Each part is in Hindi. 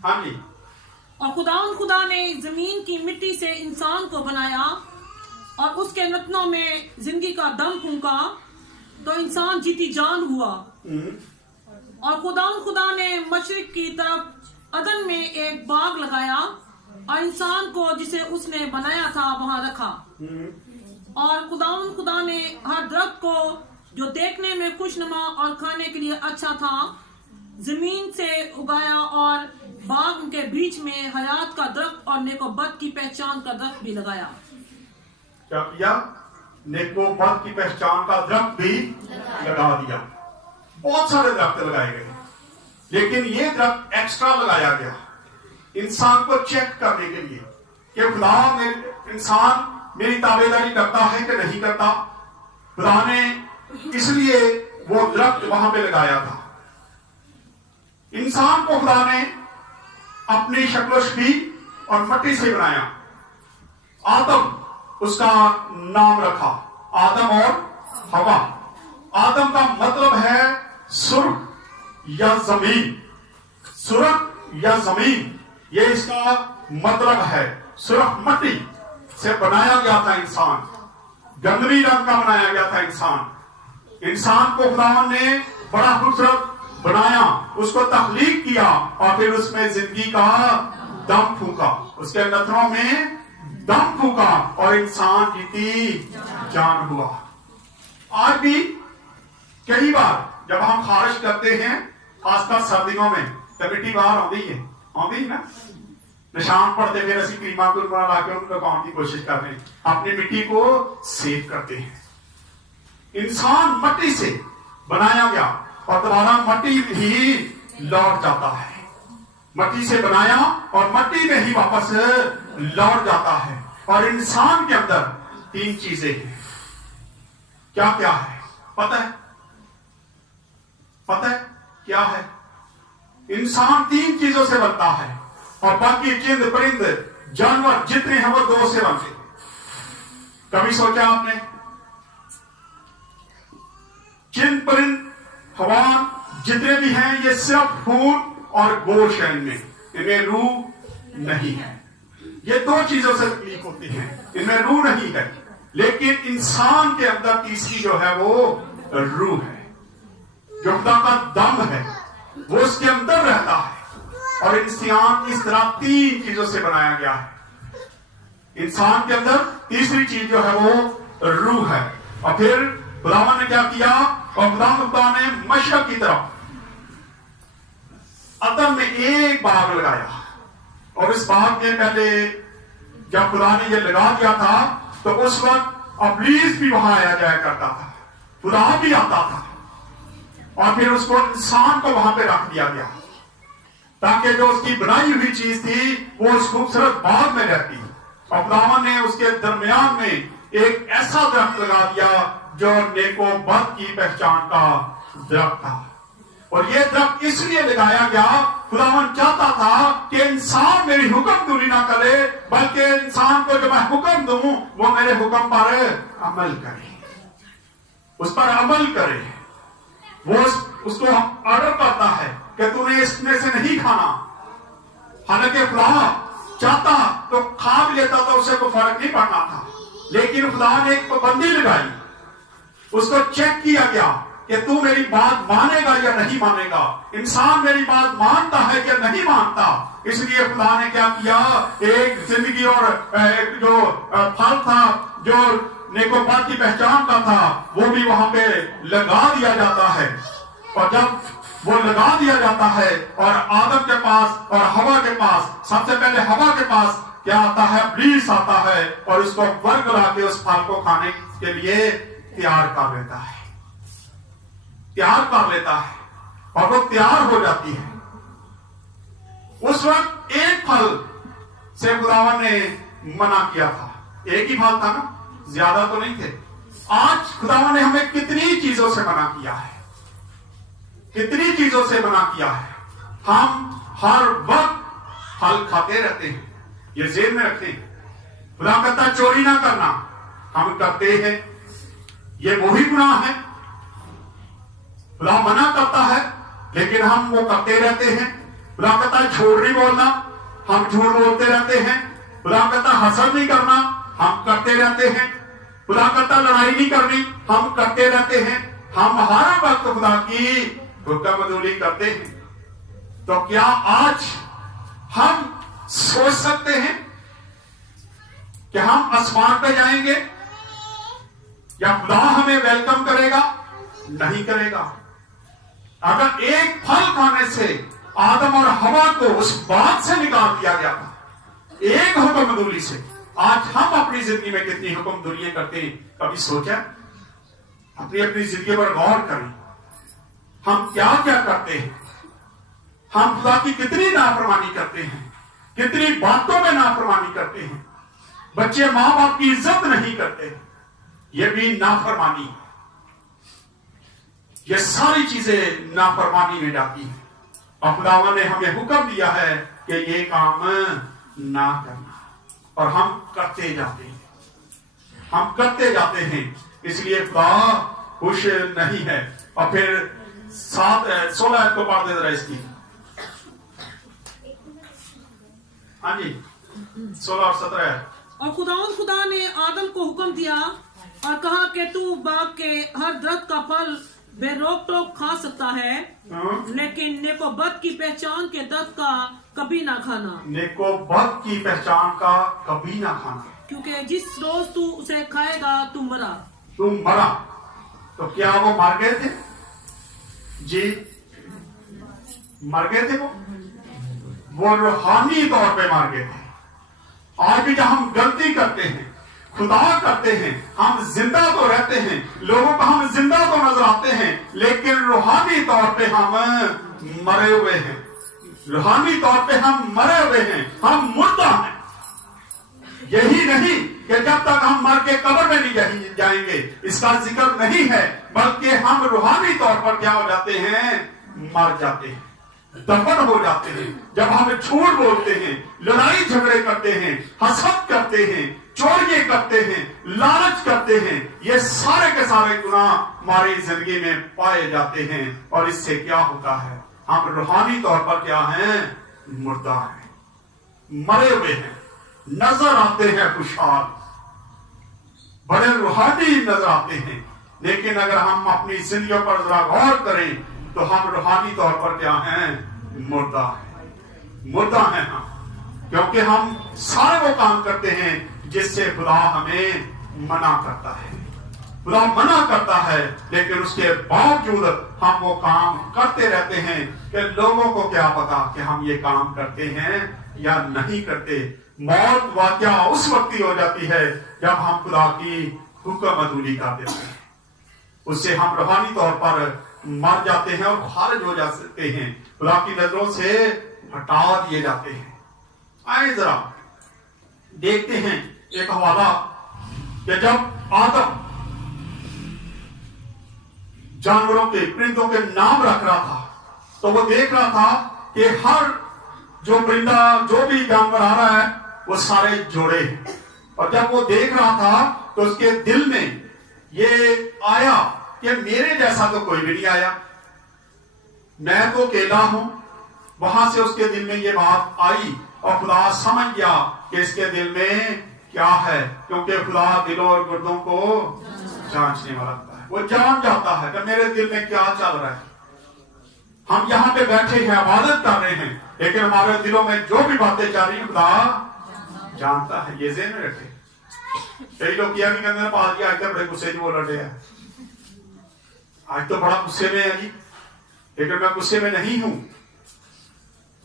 हाँ जी। और खुदा ने जमीन की मिट्टी से इंसान को बनाया और उसके नथनों में जिंदगी का दम फूंका तो इंसान जीती जान हुआ। और खुदा ने मशरिक की तरफ अदन में एक बाग लगाया और इंसान को जिसे उसने बनाया था वहां रखा। और खुदा ने हर दरख्त को जो देखने में खुशनुमा और खाने के लिए अच्छा था जमीन से उगाया और बाग के बीच में हयात का दरख्त और नेकोबत की पहचान का दरख्त भी लगाया। क्या किया? नेकोबत की पहचान का दरख्त भी लगा दिया। बहुत सारे दरख्त लगाए गए, लेकिन ये दरख्त एक्स्ट्रा लगाया गया इंसान को चेक करने के लिए कि खुदा इंसान मेरी ताबेदारी करता है कि नहीं करता। खुदा ने इसलिए वो दरख्त वहां पे लगाया था। इंसान को खुदा ने अपनी शक्ल शबीह और मट्टी से बनाया। आदम उसका नाम रखा, आदम और हवा। आदम का मतलब है सुर्ख या जमीन। सुर्ख या जमीन, ये इसका मतलब है। सुर्ख मट्टी से बनाया गया था इंसान, गंदमी रंग का बनाया गया था इंसान। इंसान को खुदा ने बड़ा खूबसूरत बनाया, उसको तख्लीक किया और फिर उसमें जिंदगी का दम फूंका, उसके नथनों में दम फूंका और इंसान जीती जान हुआ। आज भी कई बार जब हम खारिश करते हैं, खासकर सर्दियों में, तो मिट्टी बाहर आती है ना, निशान पड़ते, फिर असि क्रीमा को ला के उनको लगाने की कोशिश करते हैं, अपनी मिट्टी को सेव करते हैं। इंसान मट्टी से बनाया गया और दोबारा मट्टी ही लौट जाता है। मट्टी से बनाया और मट्टी में ही वापस लौट जाता है। और इंसान के अंदर तीन चीजें हैं। क्या क्या है पता है? क्या है? इंसान तीन चीजों से बनता है और बाकी जिंद परिंद जानवर जितने हैं वो दो से बनते हैं। कभी सोचा आपने? जिंद परिंद हवान जितने भी हैं ये सिर्फ खून और गोश्त है, इनमें रूह नहीं है। ये दो चीजों से तकलीफ होती है, इनमें रूह नहीं है। लेकिन इंसान के अंदर तीसरी जो है वो रूह है, जो खुदा का दम है, वो उसके अंदर रहता है। और इंसान इस तरह तीन चीजों से बनाया गया है। इंसान के अंदर तीसरी चीज जो है वो रूह है। और फिर खुदा ने क्या किया? और खुदा ने मशरक की तरफ अदन में एक बाग लगाया। और इस बाग में पहले जब खुदा ने ये लगा दिया था तो उस वक्त इब्लीस भी वहां आया जाया करता था, खुदा भी आता था। और फिर उसको इंसान को वहां पे रख दिया गया ताकि जो उसकी बनाई हुई चीज थी वो उस खूबसूरत बाग में रहती। और खुदा ने उसके दरमियान में एक ऐसा दरख्त लगा दिया जो नेकोबत की पहचान का दरख्त था। और ये दरख्त इसलिए लगाया गया, खुदावन चाहता था कि इंसान मेरी हुक्म दूरी ना करे, बल्कि इंसान को जो मैं हुक्म दूं वो मेरे हुक्म पर अमल करे, उस पर अमल करे। वो उसको ऑर्डर करता है कि तूने इसमें से नहीं खाना। हालांकि खुदा चाहता तो खा भी लेता तो उससे कोई फर्क नहीं पड़ना था, लेकिन खुदा ने एक पाबंदी लगाई। उसको चेक किया गया कि तू मेरी बात मानेगा या नहीं मानेगा। इंसान मेरी बात मानता है या नहीं मानता। इसलिए खुदा ने क्या किया? एक जिंदगी और एक जो फल था जो नेकोबत की पहचान का था वो भी वहां पे लगा दिया जाता है। और जब वो लगा दिया जाता है और आदम के पास और हवा के पास, सबसे पहले हवा के पास क्या आता है? इब्लीस आता है और उसको वर्ग ला के उस फल को खाने के लिए तैयार कर लेता है, और वो तैयार हो जाती है। उस वक्त एक फल से खुदावन ने मना किया था, एक ही फल था ना, ज्यादा तो नहीं थे। आज खुदावन ने हमें कितनी चीजों से मना किया है, कितनी चीजों से मना किया है। हम हर वक्त फल खाते रहते हैं, ये जेब में रखते हैं। खुदा कहता चोरी ना करना, हम करते हैं, ये वही गुनाह है। खुदा मना करता है लेकिन हम वो करते रहते हैं। खुदा कहता है झूठ नहीं बोलना, हम झूठ बोलते रहते हैं। खुदा कहता है हसद नहीं करना, हम करते रहते हैं। खुदा कहता है लड़ाई नहीं करनी, हम करते रहते हैं। हम हर वक्त खुदा की हुक्मदुली करते हैं। तो क्या आज हम सोच सकते हैं कि हम आसमान पे जाएंगे या खुदा हमें वेलकम करेगा? नहीं करेगा। अगर एक फल खाने से आदम और हवा को उस बात से निकाल दिया गया था, एक हुक्मदुली से, आज हम अपनी जिंदगी में कितनी हुक्मदुलियां करते हैं? कभी सोचा? अपनी अपनी जिंदगी पर गौर करें, हम क्या क्या करते हैं? हम खुदा की कितनी नाफरमानी करते हैं, कितनी बातों में नाफरमानी करते हैं। बच्चे मां बाप की इज्जत नहीं करते, यह भी नाफरमानी है। ये सारी चीजें नाफरमानी में जाती हैं और खुदावन ने हमें हुक्म दिया है कि ये काम ना करना, और हम करते जाते हैं, हम करते जाते हैं। इसलिए खुदा खुश नहीं है। और फिर 16 को पढ़ दे रहा इसकी। हाँ जी, 16 और 17। और खुदा ने आदम को हुक्म दिया और कहा कि तू बाग के हर दरख्त का फल बेरोक टोक खा सकता है, लेकिन नेकोबद की पहचान के दरख्त का कभी ना खाना। नेकोबद की पहचान का कभी ना खाना, क्योंकि जिस रोज तू उसे खाएगा तू मरा। तुम मरा। तो क्या वो मर गए थे? जी, मर गए थे। वो रूहानी तौर पे मर गए थे। आज भी जब हम गलती करते हैं, खुदा करते हैं, हम जिंदा तो रहते हैं, लोगों को हम जिंदा तो नजर आते हैं, लेकिन रूहानी तौर पे हम मरे हुए हैं। रूहानी तौर पे हम मरे हुए हैं, हम मुर्दा हैं। यही नहीं कि जब तक हम मर के कब्र में नहीं जाएंगे, इसका जिक्र नहीं है, बल्कि हम रूहानी तौर पर क्या हो जाते हैं? मर जाते हैं, दफन हो जाते हैं। जब हम झूठ बोलते हैं, लड़ाई झगड़े करते हैं, हसद करते हैं, चोरियां करते हैं, लालच करते हैं, ये सारे के सारे गुनाह हमारी जिंदगी में पाए जाते हैं। और इससे क्या होता है? हम रूहानी तौर पर क्या हैं? मुर्दा हैं, मरे हुए हैं। नजर आते हैं खुशहाल, बड़े रूहानी नजर आते हैं, लेकिन अगर हम अपनी जिंदगियों पर जरा गौर करें तो हम रूहानी तौर पर क्या हैं? मुर्दा हैं, मुर्दा हैं हम। क्योंकि हम सारे वो काम करते हैं जिससे खुदा हमें मना करता है। खुदा मना करता है, लेकिन उसके बावजूद हम वो काम करते रहते हैं कि लोगों को क्या पता कि हम ये काम करते हैं या नहीं करते। मौत वाकया उस वक्त ही हो जाती है जब हम खुदा की हुक्मदुली कर देते हैं। उससे हम रूहानी तौर पर मर जाते हैं और खारिज हो जाते हैं, खुदा की नजरों से हटा दिए जाते हैं। आइए जरा देखते हैं एक हवाला कि जब आदम जानवरों के, परिंदों के नाम रख रहा था, तो वो देख रहा था कि हर जो परिंदा, जो भी जानवर आ रहा है, वो सारे जोड़े हैं। और जब वो देख रहा था तो उसके दिल में ये आया कि मेरे जैसा तो कोई भी नहीं आया, मैं तो अकेला हूं। वहां से उसके दिल में ये बात आई और खुदा समझ गया कि इसके दिल में क्या है, क्योंकि खुदा दिलों और गुर्दों को जांचने वाला होता है। वो जान जाता है कि मेरे दिल में क्या चल रहा है। हम यहाँ पे बैठे हैं, इबादत कर रहे हैं, लेकिन हमारे दिलों में जो भी बातें चल रही है खुदा जानता है। ये ज़हन में रखे। कई लोग किया नहीं कहते पाल जी आज तो बड़े गुस्से वो लड़े हैं, आज तो बड़ा गुस्से में है जी, लेकिन मैं गुस्से में नहीं हूं।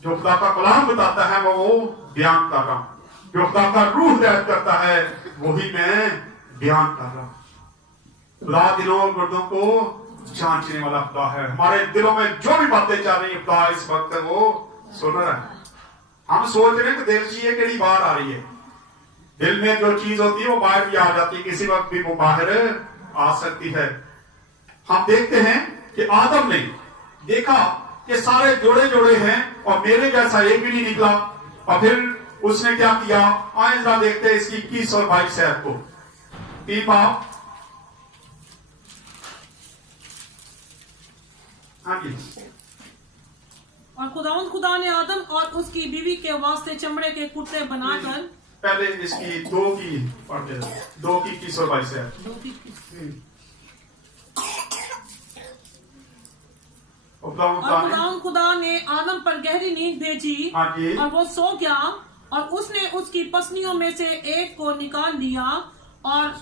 जो खुदा का कलाम बताता है वो बयान कर रहा हूं, जो खुदा का रूह हिदायत करता है वही मैं बयान कर रहा हूं। खुदा दिलों और गुर्दों को जांचने वाला खुदा है। हमारे दिलों में जो भी बातें चल रही है खुदा इस वक्त वो सुन रहा है। हम सोच रहे हैं कि दिल की केड़ी बाहर आ रही है, दिल में जो चीज होती है वो बाहर भी आ जाती है, किसी वक्त भी वो बाहर आ सकती है। हम देखते हैं कि आदम ने देखा कि सारे जोड़े जोड़े हैं और मेरे जैसा एक भी नहीं निकला, और फिर उसने क्या किया? आए जरा देखते हैं इसकी 21 और 22 शहर को। 3 बाप, हाँ जी, और खुदा ने आदम और उसकी बीवी के वास्ते चमड़े के कुर्ते बनाकर पहले इसकी दो की पढ़ते हैं, 2 की 21 और 22 है। और खुदा ने आदम पर गहरी नींद भेजी और वो सो गया और उसने उसकी पसलियों में से एक को निकाल लिया और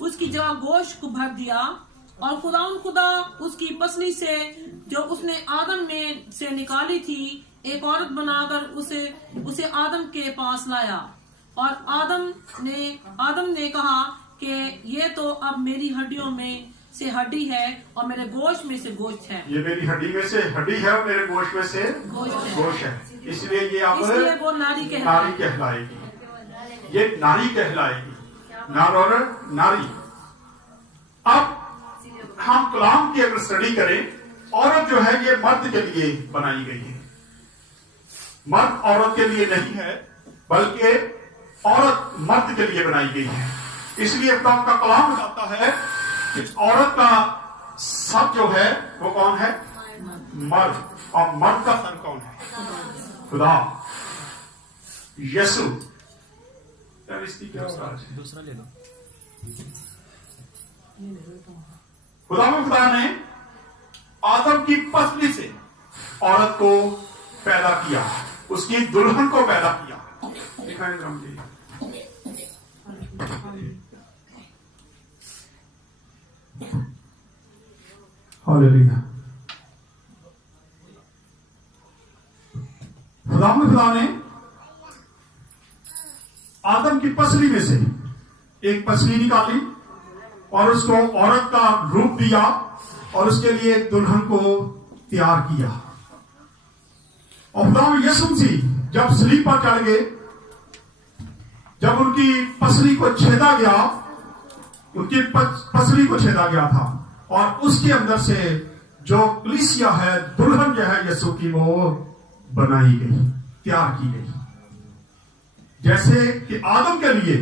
उसकी जगह गोश्त को भर दिया। और खुदा उसकी पसली से जो उसने आदम में से निकाली थी एक औरत बनाकर उसे आदम के पास लाया। और आदम ने कहा कि ये तो अब मेरी हड्डियों में से हड्डी है और मेरे गोश्त में से गोश्त है। ये मेरी हड्डी में से हड्डी है और मेरे गोश्त में से गोश्त है, इसलिए ये वो नारी कहलाएगी। ये नारी कहलाएगी, नर और नारी। अब हम कलाम की अगर स्टडी करें, औरत जो है ये मर्द के लिए बनाई गई है, मर्द औरत के लिए नहीं है, बल्कि औरत मर्द के लिए बनाई गई है। इसलिए खुदा का कलाम बताता है कि औरत का सब जो है वो कौन है? मर्द। और मर्द का सर कौन है? खुदा, यीशु। दूसरा ले लो। खुदा ने आदम की पसली से औरत को पैदा किया, उसकी दुल्हन को पैदा किया। दिखाएं राम जी। हालेलुया। खुदा ने आदम की पसली में से एक पसली निकाली और उसको औरत का रूप दिया और उसके लिए एक दुल्हन को तैयार किया। और खुदा यीशु मसीह जब सलीब पर चढ़ गए, जब उनकी पसली को छेदा गया, उनकी पसली को छेदा गया था और उसके अंदर से जो कलीसिया है, दुल्हन जो है यीशु की, वो बनाई गई, तैयार की गई। जैसे कि आदम के लिए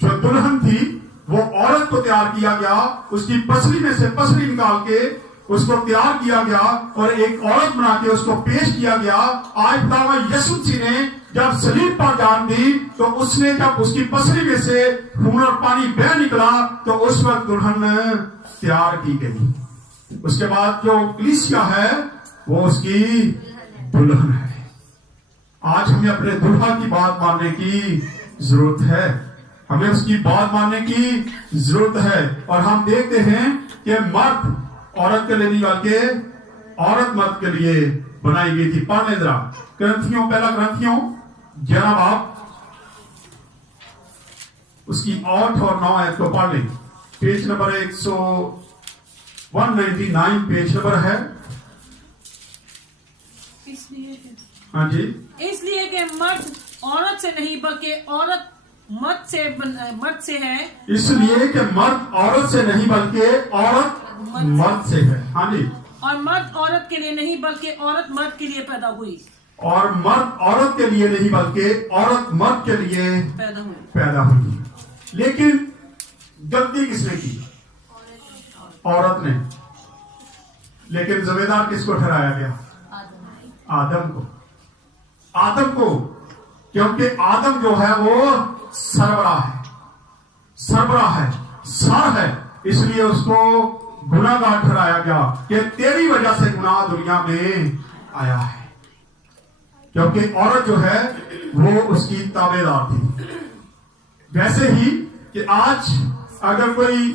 जो दुल्हन थी वो औरत को तैयार किया गया, उसकी पसली में से पसली निकाल के उसको तैयार किया गया और एक औरत बना के उसको पेश किया गया। आज खुदा यीशु मसीह ने जब सलीब पर जान दी तो उसने जब उसकी पसली में से खून और पानी बह निकला तो उस वक्त दुल्हन तैयार की गई। उसके बाद जो कलीसिया है वो उसकी दुल्हन है। आज हमें अपने दुल्हा की बात मानने की जरूरत है, हमें उसकी बात मानने की जरूरत है। और हम देखते हैं कि मर्द औरत के लिए नहीं बल्कि औरत मर्द के लिए बनाई गई थी। पढ़ने जरा ग्रंथियों, पहला ग्रंथियों 11 बाब उसकी 8 और 9 आयत को पढ़ लें। पेज नंबर 199 पेज नंबर है। हाँ जी। इसलिए कि मर्द औरत से नहीं बल्कि औरत मर्द से है। इसलिए कि मर्द औरत से नहीं बल्कि औरत मर्द से है। हाँ जी। और मर्द औरत के लिए नहीं बल्कि औरत मर्द के लिए पैदा हुई। और मर्द औरत के लिए नहीं बल्कि औरत मर्द के लिए पैदा हुई। लेकिन गलती किसने की? औरत ने। लेकिन जिम्मेदार किसको ठहराया गया? आदम को। आदम को, क्योंकि आदम जो है वो सरबराह है, सर है, इसलिए उसको गुनाहगार ठहराया गया कि तेरी वजह से गुनाह दुनिया में आया है। क्योंकि औरत जो है वो उसकी ताबेदार थी। वैसे ही कि आज अगर कोई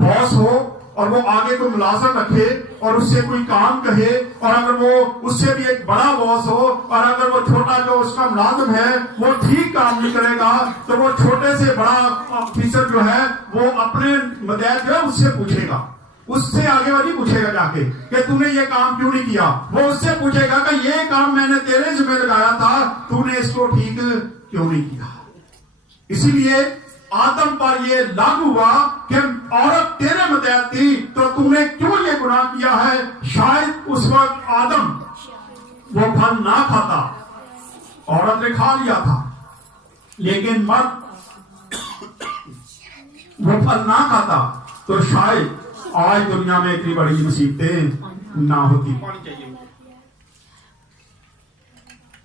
बॉस हो और वो आगे कोई मुलाजिम रखे और उससे कोई काम कहे, और अगर वो उससे भी एक बड़ा बॉस हो और अगर वो छोटा जो उसका मुलाजिम है वो ठीक काम नहीं करेगा तो वो छोटे से बड़ा ऑफिसर जो है वो अपने मदद जो है उससे पूछेगा, उससे आगे वाली पूछेगा जाके कि तूने ये काम क्यों नहीं किया। वो उससे पूछेगा कि ये काम मैंने तेरे जिम्मे लगाया था, तूने इसको ठीक क्यों नहीं किया। इसीलिए आदम पर ये लागू हुआ कि औरत तेरे मतहत थी तो तूने क्यों ये गुनाह किया है। शायद उस वक्त आदम वो फल ना खाता, औरत ने खा लिया था, लेकिन मर्द वो फल ना खाता तो शायद आज दुनिया में इतनी बड़ी मुसीबतें ना होती।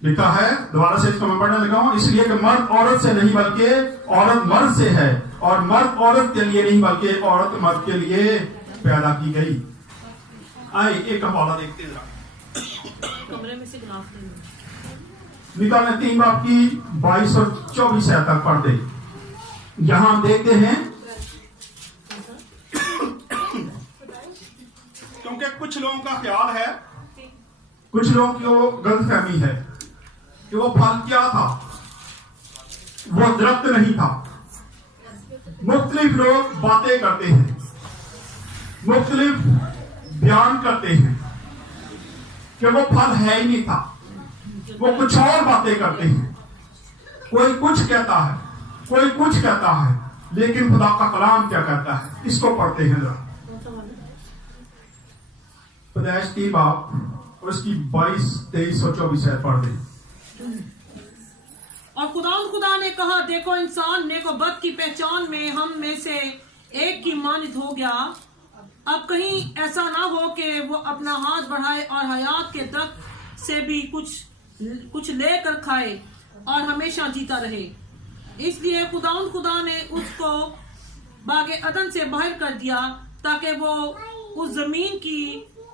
लिखा है, दोबारा से इसको मैं पढ़ने लगा हूं, इसलिए कि मर्द औरत से नहीं बल्कि औरत मर्द से है, और मर्द औरत के लिए नहीं बल्कि औरत मर्द के लिए पैदा की गई। आए एक हवाला देखते हैं कमरे में से गिलास ले लो। निकालने 3 बाब की 22 और 24 आयत तक पढ़ दे। यहां हम देखते हैं, क्योंकि कुछ लोगों का ख्याल है, कुछ लोगों की वो गलतफहमी है कि वो फल क्या था, वो दरख्त नहीं था। मुख्तलिफ लोग बातें करते हैं, मुख्तलिफ बयान करते हैं कि वो फल है ही नहीं था, वो कुछ और बातें करते हैं। कोई कुछ कहता है, कोई कुछ कहता है, लेकिन खुदा का कलाम क्या कहता है, इसको पढ़ते हैं जरा। पैदाइश 3 बाब और उसकी 22, 23 और 24 आयत पढ़ दें। और खुदा ने कहा, देखो इंसान नेक और बद की पहचान में हम में से एक की मानित हो गया। अब कहीं ऐसा ना हो कि वो अपना हाथ बढ़ाए और हयात के दरख्त से भी कुछ लेकर खाए और हमेशा जीता रहे। इसलिए खुदा ने उसको बागे अदन से बाहर कर दिया ताकि वो उस जमीन की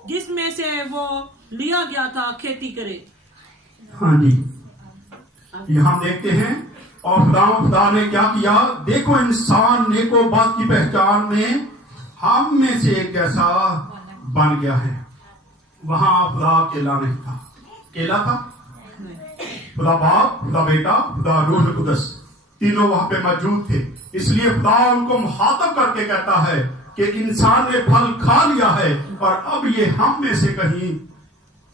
जिसमें से वो लिया गया था खेती करे। हाँ जी, यहां देखते हैं, और खुदा ने क्या किया, देखो इंसान नेको बात की पहचान में हम में से एक जैसा बन गया है। वहां खुदा अकेला नहीं था, अकेला था, खुदा बाप, खुदा बेटा, खुदा रूह कुदस, तीनों वहां पे मौजूद थे। इसलिए खुदा उनको मुखातब करके कहता है कि इंसान ने फल खा लिया है और अब ये हम में से कहीं,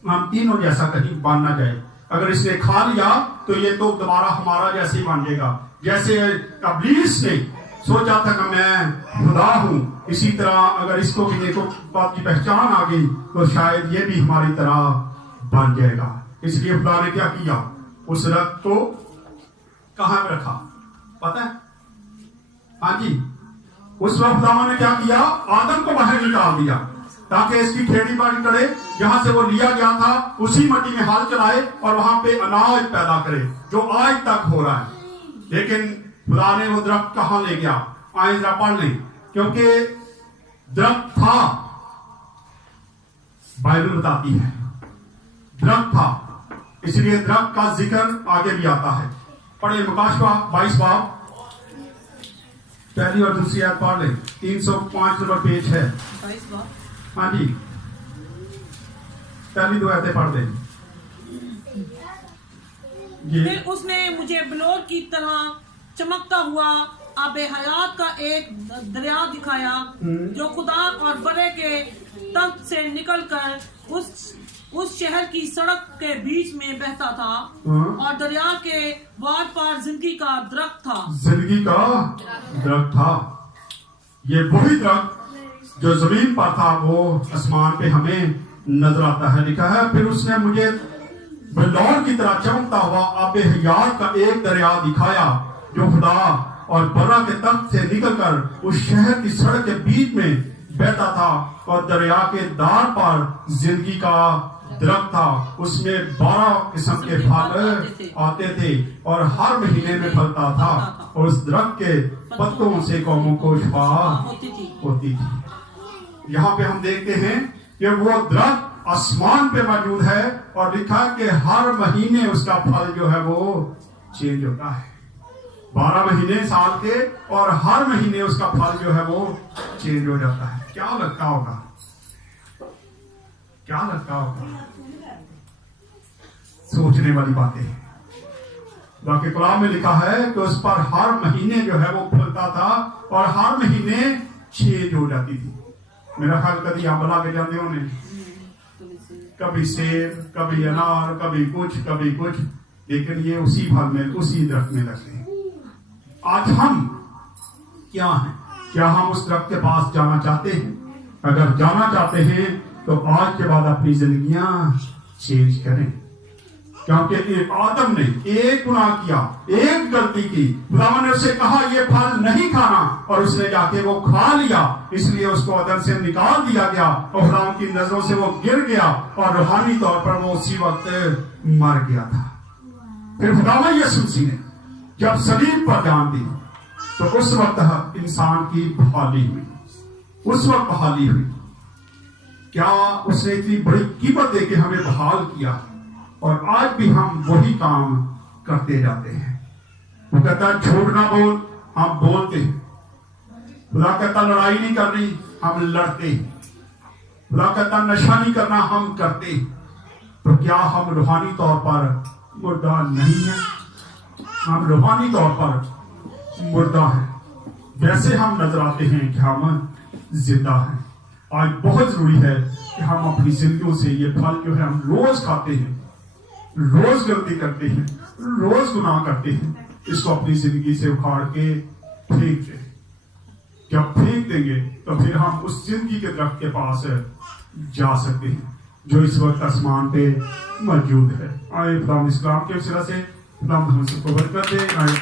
हम तीनों जैसा कहीं बन ना जाए। अगर इसने खा लिया तो ये तो दोबारा हमारा जैसे ही बन जाएगा। जैसे इब्लीस ने सोचा था कि मैं खुदा हूं, इसी तरह अगर इसको भी देखो बात की पहचान आ गई तो शायद ये भी हमारी तरह बन जाएगा। इसलिए खुदा ने क्या किया, उस रक्त को कहां पे रखा पता है? हाँ जी, उस वक्त खुदा ने क्या किया, आदम को बाहर निकाल दिया ताकि इसकी खेती बाड़ी करे, जहां से वो लिया गया था उसी मिट्टी में हाल चलाए और वहां पे अनाज पैदा करे, जो आज तक हो रहा है। लेकिन खुदा ने वो दरख्त कहां ले गया, आए जरा पढ़ लें, क्योंकि दरख्त था, बाइबल बताती है दरख्त था, इसलिए दरख्त का जिक्र आगे भी आता है। पढ़े मुकाशवा 22 बाब पहली और दूसरी आयत पढ़ लें, 305 नंबर पेज है। 22 बाब, हाँ जी, पहली 2 आयतें पढ़ दें। फिर उसने मुझे बलोर की तरह चमकता हुआ आबे हयात का एक दरिया दिखाया, जो खुदा और बड़े के तख्त से निकलकर उस शहर की सड़क के बीच में बहता था। और दरिया के वार पार जिंदगी का दरख्त था, जिंदगी का दरख्त था। ये वही दरख्त जो जमीन पर था वो आसमान पे हमें नजर आता है। लिखा है, फिर उसने मुझे बलौर की तरह चमकता हुआ आबे हयात का एक दरिया दिखाया, जो खुदा और बरा के तख्त से निकलकर उस शहर की सड़क के बीच में बहता था। और दरिया के दार पर जिंदगी का दरख्त था, उसमें 12 किस्म के फल आते थे और हर महीने में फलता था, और उस दरख्त के पत्तों से कौमों को शिफा होती थी। यहाँ पे हम देखते हैं कि वो दरख्त आसमान पे मौजूद है और लिखा कि हर महीने उसका फल जो है वो चेंज होता है। 12 महीने साल के, और हर महीने उसका फल जो है वो चेंज हो जाता है। क्या लगता होगा, क्या लगता होगा? सोचने वाली बातें हैं। बाकी कुरान में लिखा है कि उस पर हर महीने जो है वो फलता था और हर महीने चेंज हो जाती थी। मेरा ख्याल कभी आप बना के जाते होंगे, कभी सेब, कभी अनार, कभी कुछ, लेकिन ये उसी फल में, उसी दरख्त में लगते हैं। आज हम क्या हैं? क्या हम उस दरख्त के पास जाना चाहते हैं? अगर जाना चाहते हैं तो आज के बाद अपनी जिंदगियां चेंज करें, क्योंकि एक आदम ने एक गुनाह किया, एक गलती की, खुदा ने उसे कहा ये फल नहीं खाना, और उसने जाके वो खा लिया। इसलिए उसको अदन से निकाल दिया गया और खुदा की नजरों से वो गिर गया और रूहानी तौर पर वो उसी वक्त मर गया था। फिर खुदावा यीशु मसीह ने जब सलीब पर जान दी तो उस वक्त इंसान की बहाली हुई, उस वक्त बहाली हुई। क्या उसने इतनी बड़ी कीमत देके हमें बहाल किया, और आज भी हम वही काम करते जाते हैं। वो कहता है झूठ ना बोल, हम बोलते हैं। खुदा कहता लड़ाई नहीं करनी, हम लड़ते हैं। खुदा कहता नशा नहीं करना, हम करते हैं। तो क्या हम रूहानी तौर पर मुर्दा नहीं है? हम रूहानी तौर पर मुर्दा हैं। वैसे हम नजर आते हैं कि हम जिंदा हैं। आज बहुत जरूरी है कि हम अपनी जिंदगियों से ये फल जो है हम रोज खाते हैं, रोज गलती करते हैं, रोज गुनाह करते हैं, इसको अपनी जिंदगी से उखाड़ के फेंक दें। जब फेंक देंगे तो फिर हम उस जिंदगी के दरख्त के पास जा सकते हैं जो इस वक्त आसमान पे मौजूद है। आए खुदा इस्लाम के वसीला से खुदा हम सबको बरकत दे। आए